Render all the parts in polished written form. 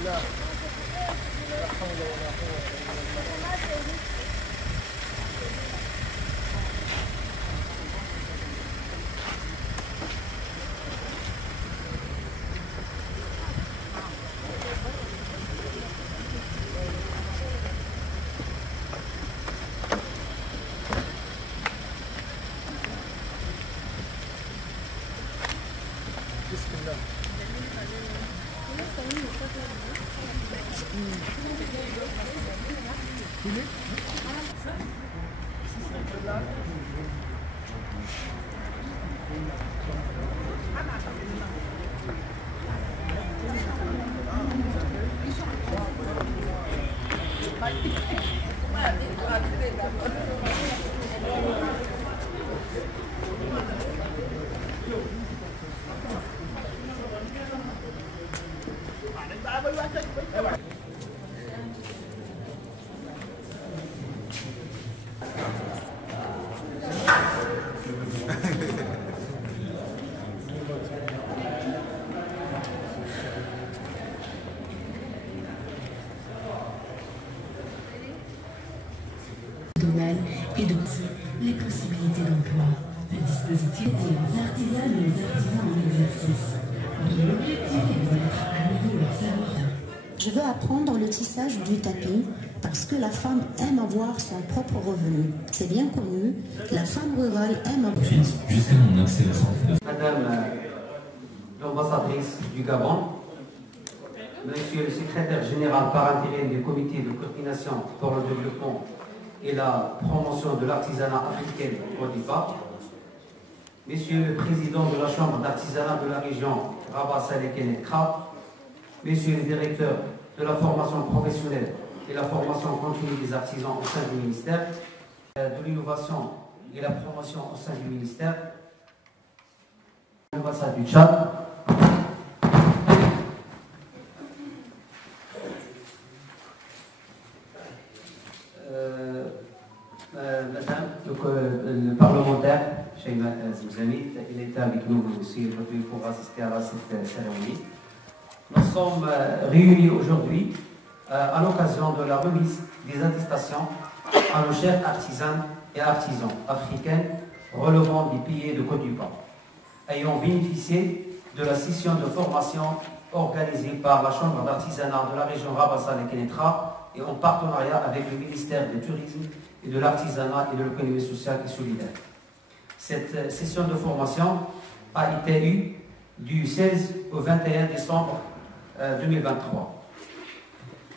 الله. لا حول ولا قوة إلا بالله. بسم الله. Et donc, les possibilités d'emploi, le dispositif des artisans et les artisans en exercice. L'objectif est de mettre à niveau leur savoir-faire. Je veux apprendre le tissage du tapis parce que la femme aime avoir son propre revenu. C'est bien connu, la femme rurale aime avoir... Jusqu'à mon accès à centre. Madame l'ambassadrice du Gabon, Monsieur le secrétaire général par intérim du comité de coordination pour le développement et la promotion de l'artisanat africain au Côte d'Ivoire, Monsieur le président de la Chambre d'artisanat de la région Rabat-Salé-Kénétra, Monsieur le directeur de la formation professionnelle et la formation continue des artisans au sein du ministère, de l'innovation et la promotion au sein du ministère, l'ambassade du Tchad, Madame, donc, le parlementaire, Cheima Zouzami, il est avec nous aussi aujourd'hui pour assister à cette cérémonie. Nous sommes réunis aujourd'hui à l'occasion de la remise des attestations à nos chers artisans et artisans africains relevant des pays de Côte d'Ivoire, ayant bénéficié de la session de formation organisée par la Chambre d'artisanat de la région Rabat-Salé-Kénétra et en partenariat avec le ministère du Tourisme et de l'artisanat et de l'économie sociale et solidaire. Cette session de formation a été eue du 16 au 21 décembre 2023.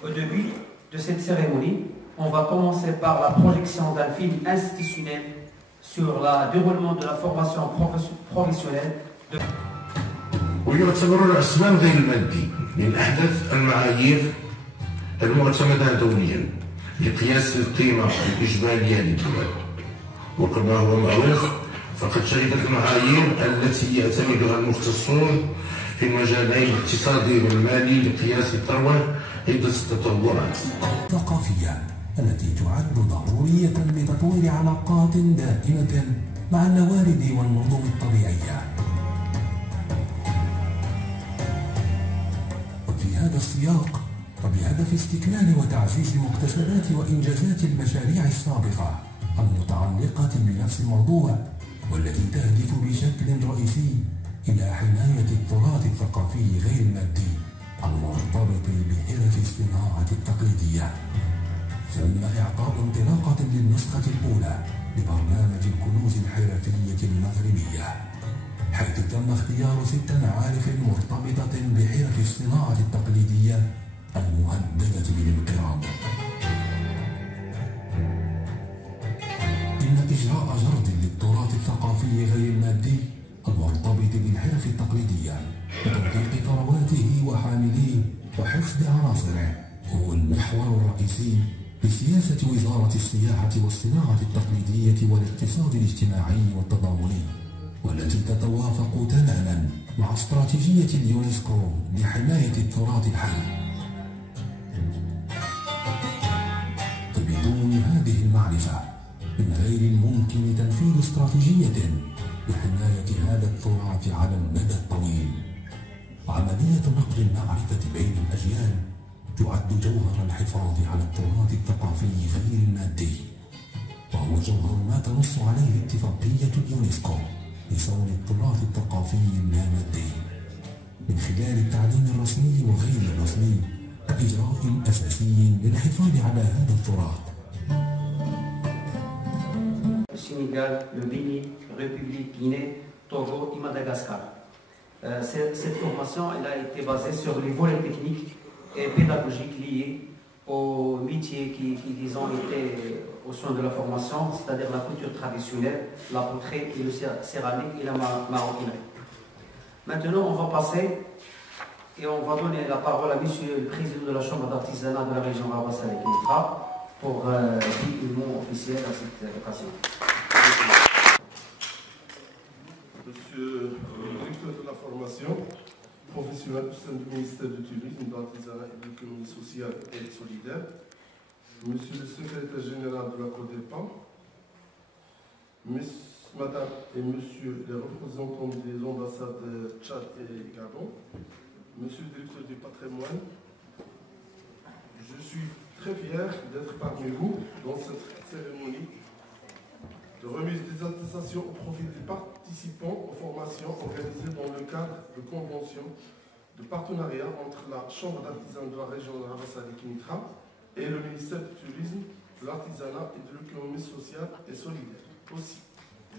Au début de cette cérémonie, on va commencer par la projection d'un film institutionnel sur le déroulement de la formation professionnelle. ويعتبر الأسباب غير المادي من أحدث المعايير المعتمدة دوليا لقياس القيمة الإجمالية للدول، وكما هو معروف فقد شهدت المعايير التي يعتمدها المختصون في المجالين الاقتصادي والمالي لقياس الثروة عدة تطورات. الثقافية التي تعد ضرورية لتطوير علاقات دائمة مع الموارد والنظم الطبيعية. وفي هذا السياق وبهدف استكمال وتعزيز مكتسبات وإنجازات المشاريع السابقة المتعلقة بنفس الموضوع، والتي تهدف بشكل رئيسي إلى حماية التراث الثقافي غير المادي المرتبط بحرف الصناعة التقليدية، ثم إعطاء انطلاقة للنسخة الأولى لبرنامج الكنوز الحرفية المغربية، حيث تم اختيار 6 معارف مرتبطة بحرف الصناعة التقليدية المهددة بالانقراض. إن إجراء جرد للتراث الثقافي غير المادي المرتبط بالحرف التقليدية وتوثيق ثرواته وحامليه وحفظ عناصره هو المحور الرئيسي لسياسة وزارة السياحة والصناعة التقليدية والاقتصاد الاجتماعي والتضامني، والتي تتوافق تماما مع استراتيجية اليونسكو لحماية التراث الحي. بدون هذه المعرفة من غير الممكن تنفيذ استراتيجية لحماية هذا التراث على المدى الطويل. عملية عملية نقل المعرفة بين الأجيال تعد جوهر الحفاظ على التراث الثقافي غير المادي، وهو جوهر ما تنص عليه اتفاقية اليونسكو لصون التراث الثقافي اللامادي من خلال التعليم الرسمي وغير الرسمي كإجراء أساسي للحفاظ على هذا التراث. Le Sénégal, le Bénin, République, Guinée, Togo et Madagascar. Cette formation elle a été basée sur les volets techniques et pédagogiques liés aux métiers qui ont été au sein de la formation, c'est-à-dire la couture traditionnelle, la poterie, et le céramique et la maroquinerie. Maintenant, on va passer et on va donner la parole à Monsieur le Président de la Chambre d'artisanat de la région Rabat-Salé-Kéitra pour dire le mot officiel à cette occasion. Monsieur le directeur de la formation professionnelle au sein du ministère du Tourisme, de l'Artisanat et de l'Économie sociale et solidaire, Monsieur le secrétaire général de la CODEPA, Madame et Monsieur les représentants des ambassades de Tchad et Gabon, Monsieur le directeur du patrimoine, je suis très fier d'être parmi vous dans cette cérémonie de remise des attestations au profit des participants aux formations organisées dans le cadre de conventions de partenariat entre la Chambre d'artisans de la région de Rabat-Salé-Kéitra et le ministère du Tourisme, de l'Artisanat et de l'Économie sociale et solidaire. Aussi,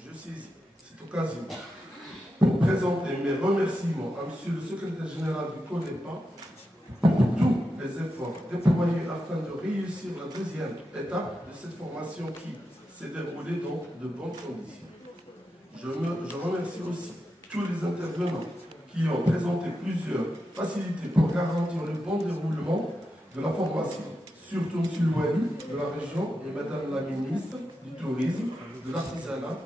je saisis cette occasion pour présenter mes remerciements à Monsieur le secrétaire général du CODEPA pour tous les efforts déployés afin de réussir la deuxième étape de cette formation qui s'est déroulée dans de bonnes conditions. Je remercie aussi tous les intervenants qui ont présenté plusieurs facilités pour garantir le bon déroulement de la formation, surtout M. Louali de la région et Madame la ministre du Tourisme, de l'Artisanat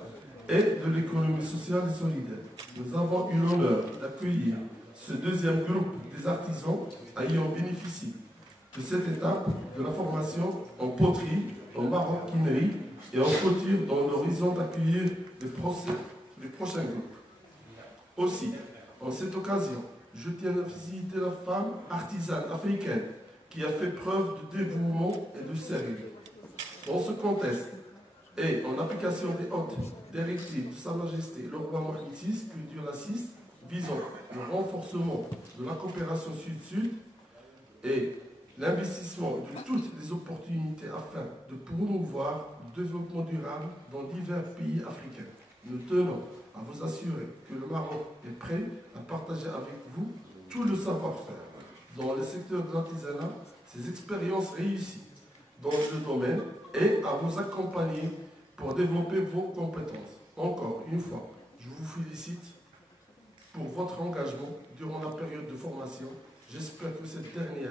et de l'Économie sociale et solidaire. Nous avons eu l'honneur d'accueillir ce deuxième groupe des artisans ayant bénéficié de cette étape de la formation en poterie, en maroquinerie et en couture dans l'horizon d'accueillir les prochains groupes. Aussi, en cette occasion, je tiens à féliciter la femme artisane africaine qui a fait preuve de dévouement et de sérieux. Dans ce contexte, et en application des hautes directives de Sa Majesté le roi Mohamed VI, puis Dieu l'assiste, visant le renforcement de la coopération sud-sud et l'investissement de toutes les opportunités afin de promouvoir le développement durable dans divers pays africains. Nous tenons à vous assurer que le Maroc est prêt à partager avec vous tout le savoir-faire dans le secteur de l'artisanat, ses expériences réussies dans le domaine et à vous accompagner pour développer vos compétences. Encore une fois, je vous félicite pour votre engagement durant la période de formation. J'espère que cette dernière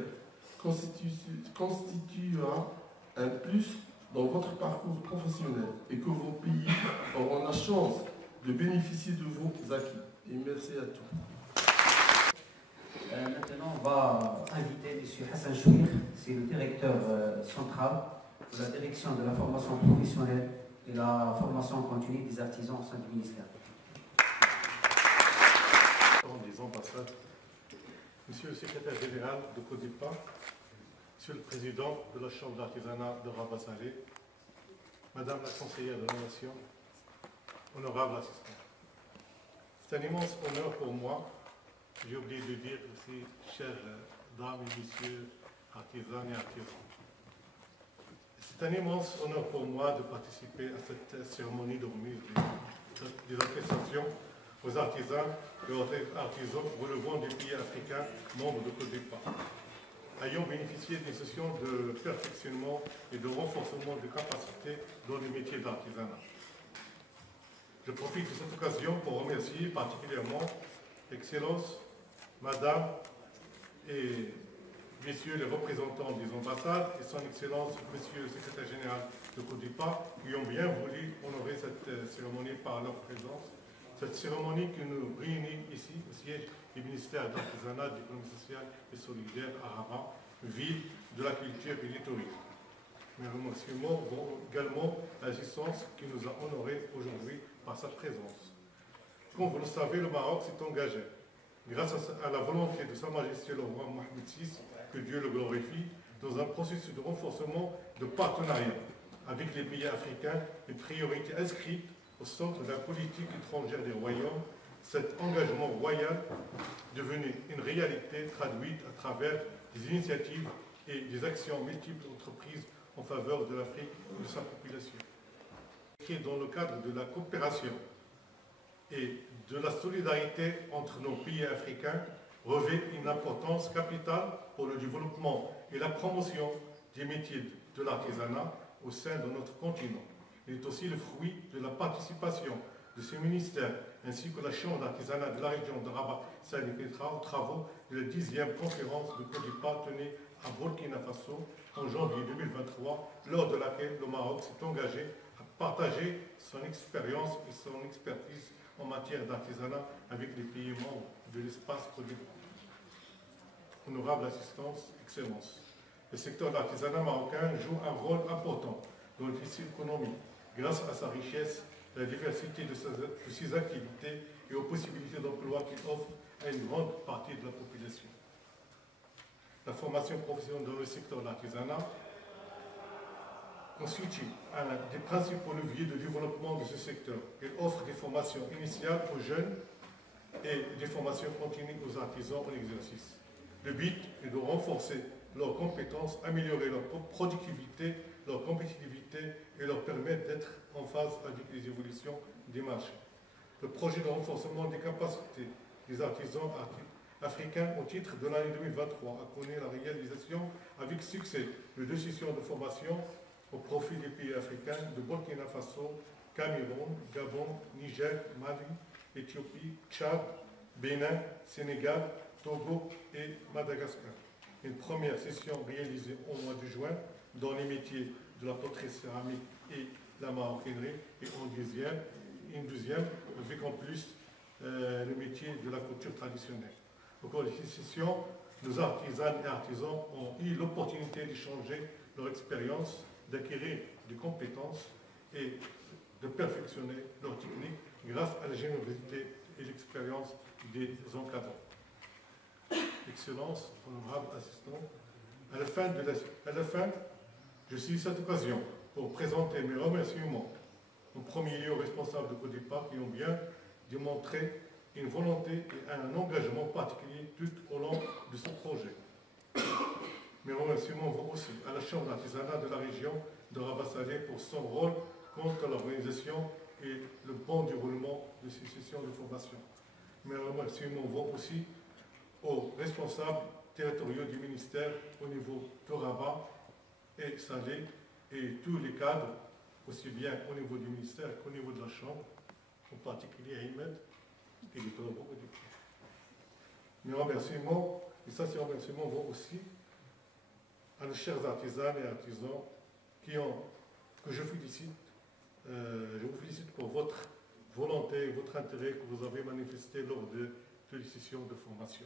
constituera un plus dans votre parcours professionnel et que vos pays auront la chance de bénéficier de vos acquis. Et merci à tous. Maintenant, on va inviter M. Hassan Chouir, c'est le directeur central de la direction de la formation professionnelle et la formation continue des artisans au sein du ministère. Des ambassades, Monsieur le secrétaire général de CODEPA, Monsieur le président de la Chambre d'artisanat de Rabat-Salé, Madame la conseillère de la Nation, honorable assistant. C'est un immense honneur pour moi, j'ai oublié de dire aussi, chères dames et messieurs, artisans et artisans. C'est un immense honneur pour moi de participer à cette cérémonie de remise des attestations aux artisans et aux artisans relevant des pays africains membres de CODEPA, ayant bénéficié d'une session de perfectionnement et de renforcement de capacités dans les métiers d'artisanat. Je profite de cette occasion pour remercier particulièrement Excellence, Madame et Messieurs les représentants des ambassades et Son Excellence, Monsieur le secrétaire général de CODEPA, qui ont bien voulu honorer cette cérémonie par leur présence. Cette cérémonie qui nous réunit ici au siège du ministère de l'Artisanat, de l'Économie sociale et solidaire à Rabat, ville de la culture et du tourisme. Mes remerciements vont également à l'assistance qui nous a honorés aujourd'hui par sa présence. Comme vous le savez, le Maroc s'est engagé grâce à la volonté de Sa Majesté le roi Mohamed VI, que Dieu le glorifie, dans un processus de renforcement de partenariat avec les pays africains, une priorité inscrite au centre de la politique étrangère des royaumes. Cet engagement royal devenu une réalité traduite à travers des initiatives et des actions multiples entreprises en faveur de l'Afrique et de sa population. Qui est dans le cadre de la coopération et de la solidarité entre nos pays africains, revêt une importance capitale pour le développement et la promotion des métiers de l'artisanat au sein de notre continent. Il est aussi le fruit de la participation de ce ministère ainsi que la Chambre d'artisanat de la région de Rabat Salé Petra aux travaux de la 10e conférence de Côte d'Ivoire tenue à Burkina Faso en janvier 2023, lors de laquelle le Maroc s'est engagé à partager son expérience et son expertise en matière d'artisanat avec les pays membres de l'espace Côte d'Ivoire. Honorable assistance, Excellence, le secteur de l'artisanat marocain joue un rôle important dans le tissu économique grâce à sa richesse, la diversité de ses activités et aux possibilités d'emploi qu'il offre à une grande partie de la population. La formation professionnelle dans le secteur de l'artisanat constitue un des principaux leviers de développement de ce secteur. Il offre des formations initiales aux jeunes et des formations continues aux artisans en exercice. Le but est de renforcer leurs compétences, améliorer leur productivité, leur compétitivité et leur permettre d'être en phase avec les évolutions des marchés. Le projet de renforcement des capacités des artisans africains au titre de l'année 2023 a connu la réalisation avec succès de 2 sessions de formation au profit des pays africains de Burkina Faso, Cameroun, Gabon, Niger, Mali, Éthiopie, Tchad, Bénin, Sénégal, Togo et Madagascar. Une première session réalisée au mois de juin dans les métiers de la poterie céramique et la maroquinerie, et une deuxième avec en plus le métier de la couture traditionnelle. Au cours de ces sessions, nos artisanes et artisans ont eu l'opportunité d'échanger leur expérience, d'acquérir des compétences et de perfectionner leur technique grâce à la générosité et l'expérience des encadrants. Excellence, honorable assistant, à la fin, je saisis cette occasion pour présenter mes remerciements en premier lieu aux responsables de Côte d'Ivoire qui ont bien démontré une volonté et un engagement particulier tout au long de ce projet. Mes remerciements vont aussi à la Chambre d'artisanat de la région de Rabat Salé pour son rôle quant à l'organisation et le bon déroulement de ces sessions de formation. Mes remerciements vont aussi aux responsables territoriaux du ministère au niveau de Rabat et Salé et tous les cadres, aussi bien au niveau du ministère qu'au niveau de la Chambre, en particulier à Ahmed et les travaux du plan. Mes remerciements, et ça ces remerciements vont aussi à nos chers artisans et artisans que je félicite. Je vous félicite pour votre volonté et votre intérêt que vous avez manifesté lors de les sessions de formation.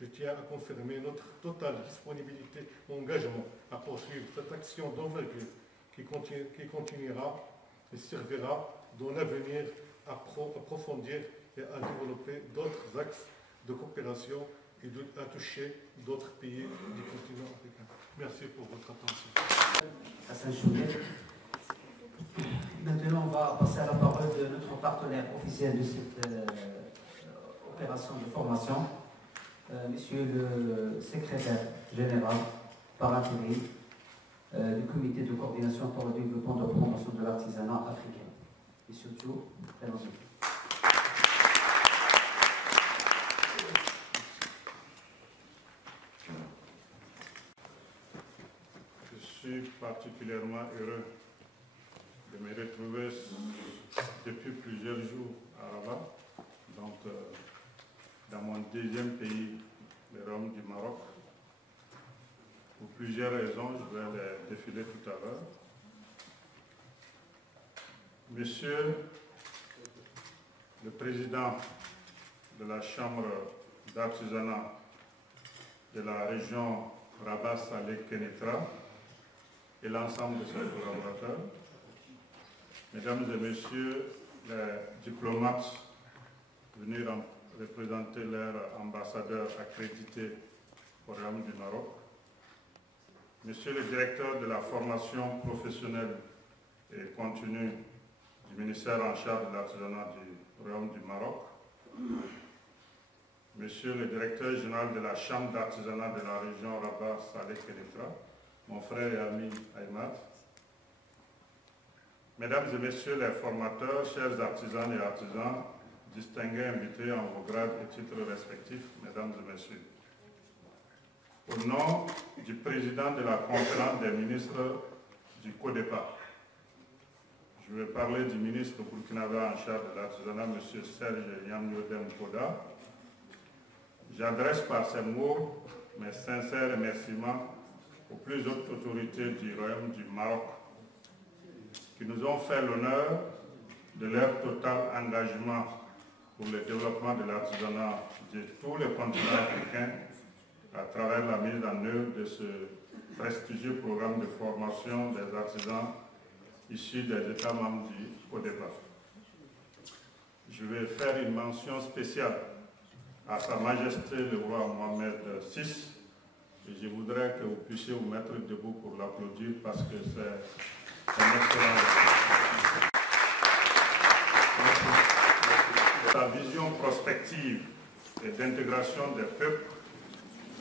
Je tiens à confirmer notre totale disponibilité et engagement à poursuivre cette action d'envergure qui continuera et servira dans l'avenir à approfondir et à développer d'autres axes de coopération et à toucher d'autres pays du continent africain. Merci pour votre attention. Hassan Chounet. Maintenant, on va passer à la parole de notre partenaire officiel de cette opération de formation, Monsieur le secrétaire général par intérim du comité de coordination pour le développement de la promotion de l'artisanat africain. Et surtout, présentez. Je suis particulièrement heureux de me retrouver depuis plusieurs jours à Rabat, donc dans mon deuxième pays, le Royaume du Maroc. Pour plusieurs raisons, je vais les défiler tout à l'heure. Monsieur le Président de la Chambre d'artisanat de la région Rabat Salé Kénétra et l'ensemble de ses collaborateurs, Mesdames et Messieurs les diplomates venus représenter leur ambassadeur accrédité au Royaume du Maroc, Monsieur le directeur de la formation professionnelle et continue du ministère en charge de l'artisanat du Royaume du Maroc, Monsieur le directeur général de la Chambre d'artisanat de la région Rabat Saleh Kenitra, mon frère et ami Aïmad, Mesdames et Messieurs les formateurs, chers artisans et artisans, distingués invités en vos grades et titres respectifs, Mesdames et Messieurs. Au nom du président de la conférence des ministres du CODEPA, je vais parler du ministre burkinabé en charge de l'artisanat, M. Serge Yamyodem Koda. J'adresse par ces mots mes sincères remerciements aux plus hautes autorités du Royaume du Maroc qui nous ont fait l'honneur de leur total engagement pour le développement de l'artisanat de tous les continents africains à travers la mise en œuvre de ce prestigieux programme de formation des artisans issus des États membres du CODEPA. Je vais faire une mention spéciale à Sa Majesté le roi Mohamed VI et je voudrais que vous puissiez vous mettre debout pour l'applaudir parce que c'est un excellent. Sa vision prospective et d'intégration des peuples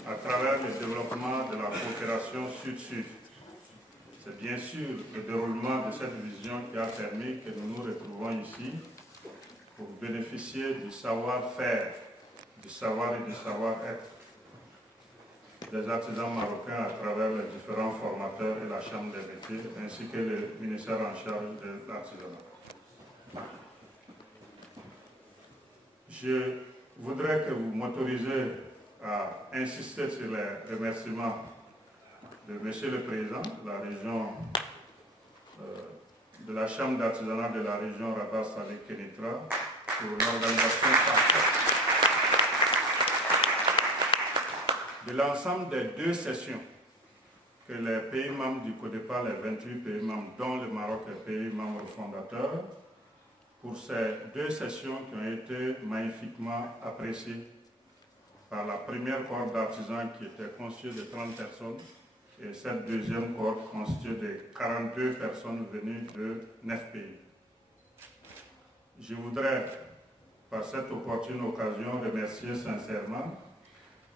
à travers le développement de la coopération sud-sud. C'est bien sûr le déroulement de cette vision qui a permis que nous nous retrouvons ici pour bénéficier du savoir-faire, du savoir et du savoir-être des artisans marocains à travers les différents formateurs et la Chambre des métiers, ainsi que le ministère en charge de l'artisanat. Je voudrais que vous m'autorisez à insister sur les remerciements de M. le Président de la région, de la Chambre d'artisanat de la région Rabat Saleh Kenitra pour l'organisation parfaite de l'ensemble des 2 sessions que les pays membres du CODEPA, les 28 pays membres, dont le Maroc est pays membre fondateur, pour ces 2 sessions qui ont été magnifiquement appréciées par la première cohorte d'artisans qui était constituée de 30 personnes et cette deuxième cohorte constituée de 42 personnes venues de 9 pays. Je voudrais, par cette opportune occasion, remercier sincèrement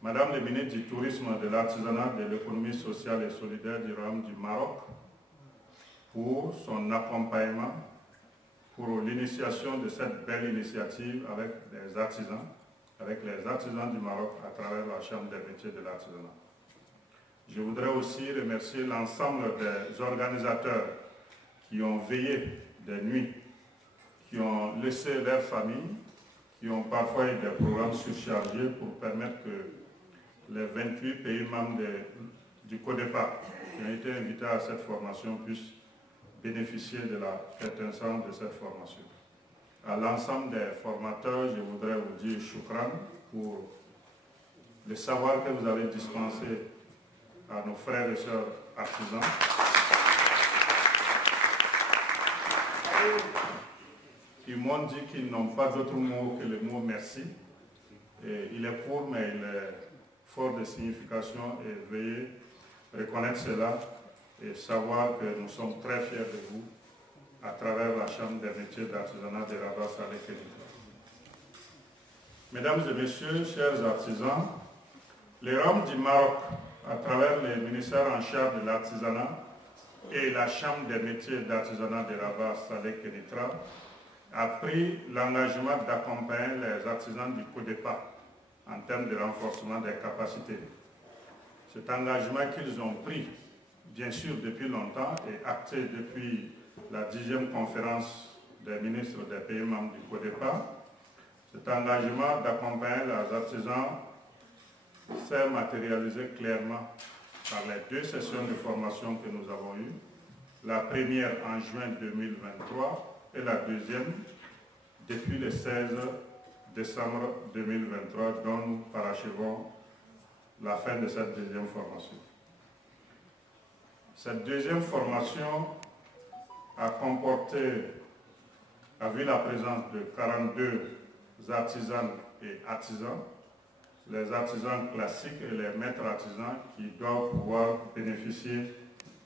Madame le ministre du Tourisme, de l'Artisanat, de l'Économie sociale et solidaire du Royaume du Maroc pour son accompagnement, pour l'initiation de cette belle initiative avec les artisans du Maroc à travers la Chambre des métiers de l'artisanat. Je voudrais aussi remercier l'ensemble des organisateurs qui ont veillé des nuits, qui ont laissé leurs familles, qui ont parfois eu des programmes surchargés pour permettre que les 28 pays membres du CODEPA qui ont été invités à cette formation puissent bénéficier de la quintessence de cette formation. À l'ensemble des formateurs, je voudrais vous dire shukran pour le savoir que vous avez dispensé à nos frères et sœurs artisans. Ils m'ont dit qu'ils n'ont pas d'autre mot que le mot merci. Et il est court, mais il est fort de signification et veuillez reconnaître cela et savoir que nous sommes très fiers de vous à travers la Chambre des métiers d'artisanat de Rabat Saleh Kenitra. Mesdames et Messieurs, chers artisans, le Royaume du Maroc, à travers le ministère en charge de l'artisanat et la Chambre des métiers d'artisanat de Rabat Saleh Kenitra, a pris l'engagement d'accompagner les artisans du CODEPA en termes de renforcement des capacités. Cet engagement qu'ils ont pris, bien sûr, depuis longtemps et acté depuis la 10e conférence des ministres des pays membres du CODEPA, cet engagement d'accompagner les artisans s'est matérialisé clairement par les 2 sessions de formation que nous avons eues, la première en juin 2023 et la deuxième depuis le 16 décembre 2023, dont nous parachevons la fin de cette deuxième formation. Cette deuxième formation a vu la présence de 42 artisans et artisans, les artisans classiques et les maîtres artisans qui doivent pouvoir bénéficier,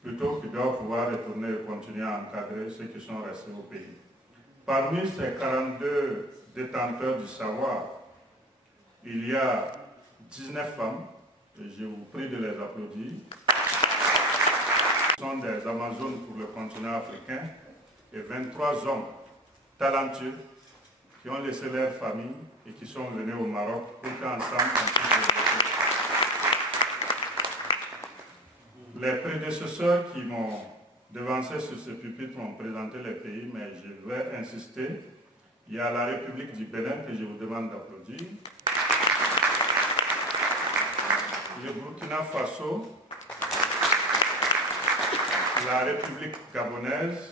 plutôt qui doivent pouvoir retourner et continuer à encadrer ceux qui sont restés au pays. Parmi ces 42 détenteurs du savoir, il y a 19 femmes, et je vous prie de les applaudir. Ce sont des Amazones pour le continent africain et 23 hommes talentueux qui ont laissé leur famille et qui sont venus au Maroc pour qu'ensemble on puisse développer. Les prédécesseurs qui m'ont devancé sur ce pupitre m'ont présenté les pays, mais je vais insister. Il y a la République du Bénin que je vous demande d'applaudir. Le Burkina Faso, la République gabonaise,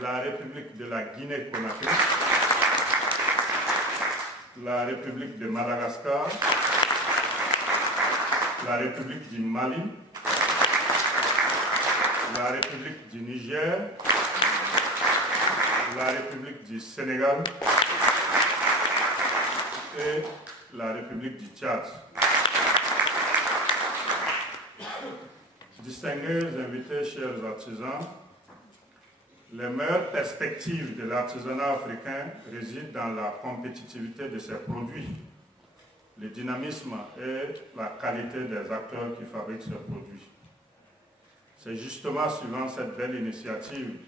la République de la Guinée-Conakry, la République de Madagascar, la République du Mali, la République du Niger, la République du Sénégal et la République du Tchad. Distingués invités, chers artisans, les meilleures perspectives de l'artisanat africain résident dans la compétitivité de ses produits, le dynamisme et la qualité des acteurs qui fabriquent ces produits. C'est justement suivant cette belle initiative,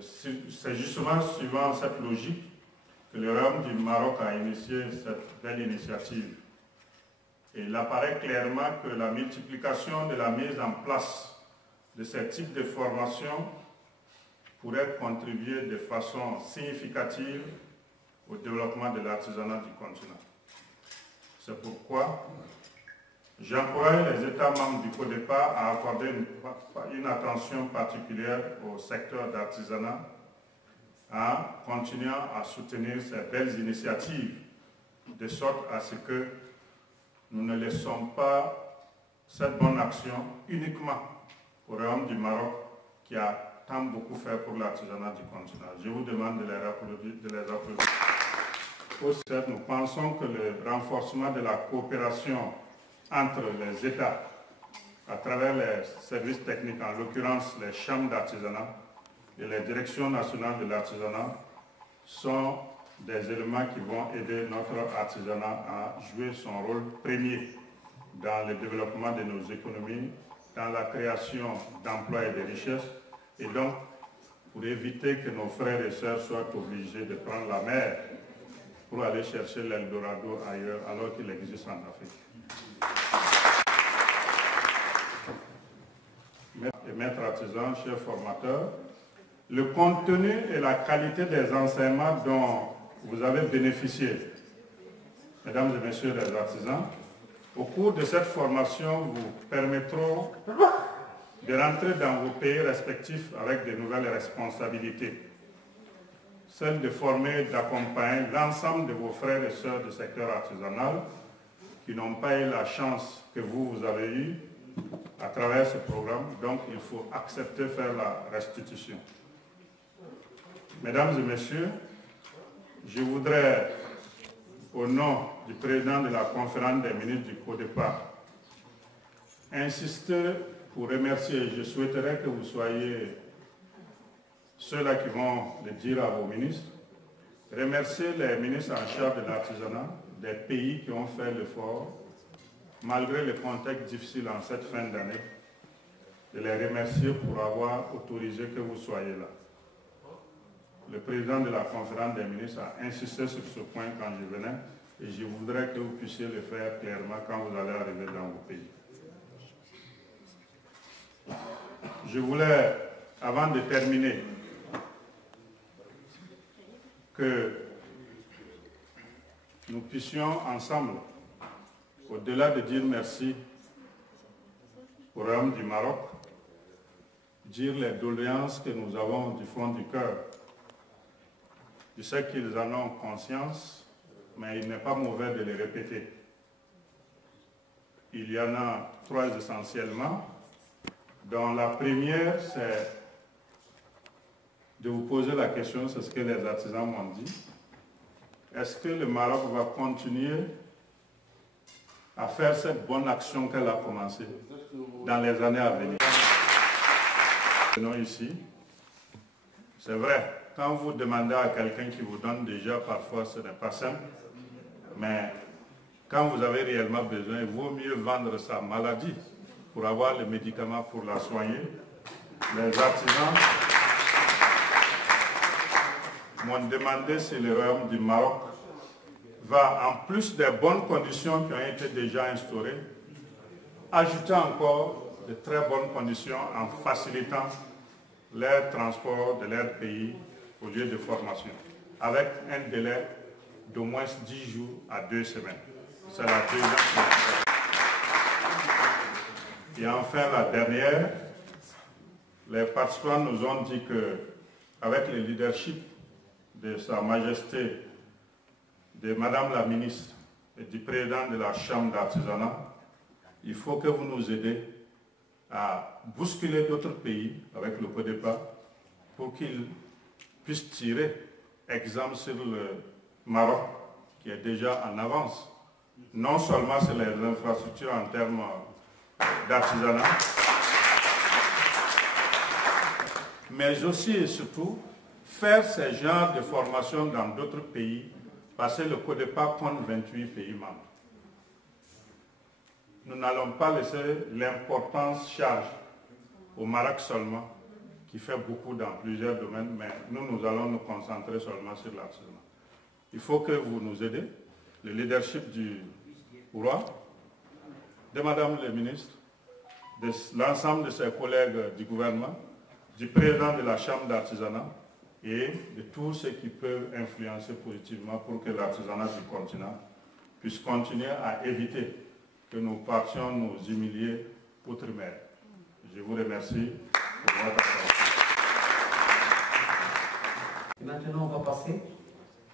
c'est justement suivant cette logique que le Royaume du Maroc a initié cette belle initiative. Et il apparaît clairement que la multiplication de la mise en place de ces types de formations pourrait contribuer de façon significative au développement de l'artisanat du continent. C'est pourquoi j'encourage les États membres du CODEPA à accorder une attention particulière au secteur d'artisanat en continuant à soutenir ces belles initiatives, de sorte à ce que nous ne laissons pas cette bonne action uniquement au Royaume du Maroc qui a tant beaucoup fait pour l'artisanat du continent. Je vous demande de les applaudir. Aussi, nous pensons que le renforcement de la coopération entre les États à travers les services techniques, en l'occurrence les chambres d'artisanat et les directions nationales de l'artisanat, sont des éléments qui vont aider notre artisanat à jouer son rôle premier dans le développement de nos économies, dans la création d'emplois et de richesses, et donc pour éviter que nos frères et sœurs soient obligés de prendre la mer pour aller chercher l'Eldorado ailleurs alors qu'il existe en Afrique. Maîtres artisans, chers formateurs, le contenu et la qualité des enseignements dont vous avez bénéficié, mesdames et messieurs les artisans, au cours de cette formation vous permettront de rentrer dans vos pays respectifs avec de nouvelles responsabilités, celle de former et d'accompagner l'ensemble de vos frères et sœurs du secteur artisanal qui n'ont pas eu la chance que vous avez eue à travers ce programme. Donc il faut accepter de faire la restitution. Mesdames et messieurs, je voudrais, au nom du président de la conférence des ministres du CODEPA, insister pour remercier. Je souhaiterais que vous soyez ceux-là qui vont le dire à vos ministres. Remercier les ministres en charge de l'artisanat des pays qui ont fait l'effort, malgré le contexte difficile en cette fin d'année, de les remercier pour avoir autorisé que vous soyez là. Le président de la conférence des ministres a insisté sur ce point quand je venais, et je voudrais que vous puissiez le faire clairement quand vous allez arriver dans vos pays. Je voulais, avant de terminer, que nous puissions ensemble, au-delà de dire merci au Royaume du Maroc, dire les doléances que nous avons du fond du cœur. Je sais qu'ils en ont conscience, mais il n'est pas mauvais de les répéter. Il y en a trois essentiellement, dont la première, c'est de vous poser la question, c'est ce que les artisans m'ont dit, est-ce que le Maroc va continuer à faire cette bonne action qu'elle a commencée dans les années à venir? Venons ici. C'est vrai, quand vous demandez à quelqu'un qui vous donne déjà, parfois ce n'est pas simple, mais quand vous avez réellement besoin, il vaut mieux vendre sa maladie pour avoir le médicament pour la soigner. Les artisans m'ont demandé si le royaume du Maroc va, en plus des bonnes conditions qui ont été déjà instaurées, ajouter encore de très bonnes conditions en facilitant leur transport de leur pays au lieu de formation, avec un délai d'au moins 10 jours à 2 semaines. C'est la deuxième chose. Et enfin, la dernière, les participants nous ont dit qu'avec le leadership de Sa Majesté, de Madame la Ministre et du Président de la Chambre d'artisanat, il faut que vous nous aidiez à bousculer d'autres pays avec le CODEPA pour qu'ils puissent tirer exemple sur le Maroc qui est déjà en avance, non seulement sur les infrastructures en termes d'artisanat, mais aussi et surtout faire ce genre de formation dans d'autres pays, parce que le CODEPA compte 28 pays membres. Nous n'allons pas laisser l'importance charge au Maroc seulement, qui fait beaucoup dans plusieurs domaines, mais nous allons nous concentrer seulement sur l'artisanat. Il faut que vous nous aidiez, le leadership du roi, de Madame le ministre, de l'ensemble de ses collègues du gouvernement, du président de la Chambre d'artisanat et de tous ceux qui peuvent influencer positivement pour que l'artisanat du continent puisse continuer à éviter que nous partions nous humilier outre-mer. Je vous remercie pour votre attention. Maintenant, on va passer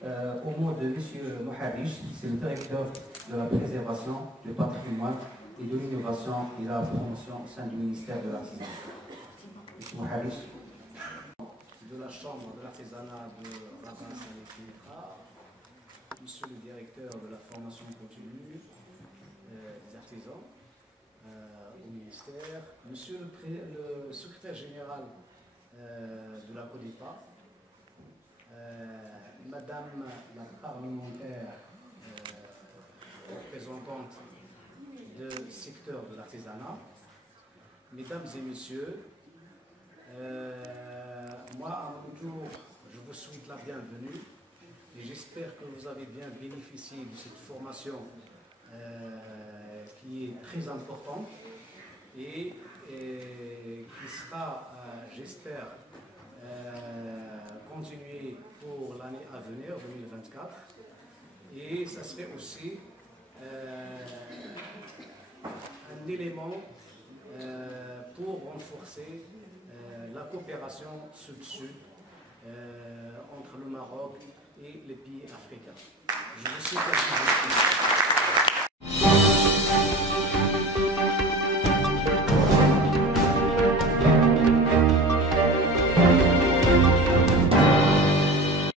au mot de M. Mouharish, c'est le directeur de la préservation, du patrimoine et de l'innovation et de la promotion au sein du ministère de l'Artisanat. M. Mouharish. De la Chambre de l'artisanat de Rabat-Salé-Kétra, Monsieur le directeur de la formation continue des artisans au ministère, Monsieur le secrétaire général de la CODEPA, Madame la parlementaire représentante du secteur de l'artisanat, Mesdames et Messieurs, moi à mon tour, je vous souhaite la bienvenue et j'espère que vous avez bien bénéficié de cette formation qui est très importante et qui sera, j'espère, continuer pour l'année à venir, 2024. Et ça serait aussi un élément pour renforcer la coopération sud-sud entre le Maroc et les pays africains. Je vous souhaite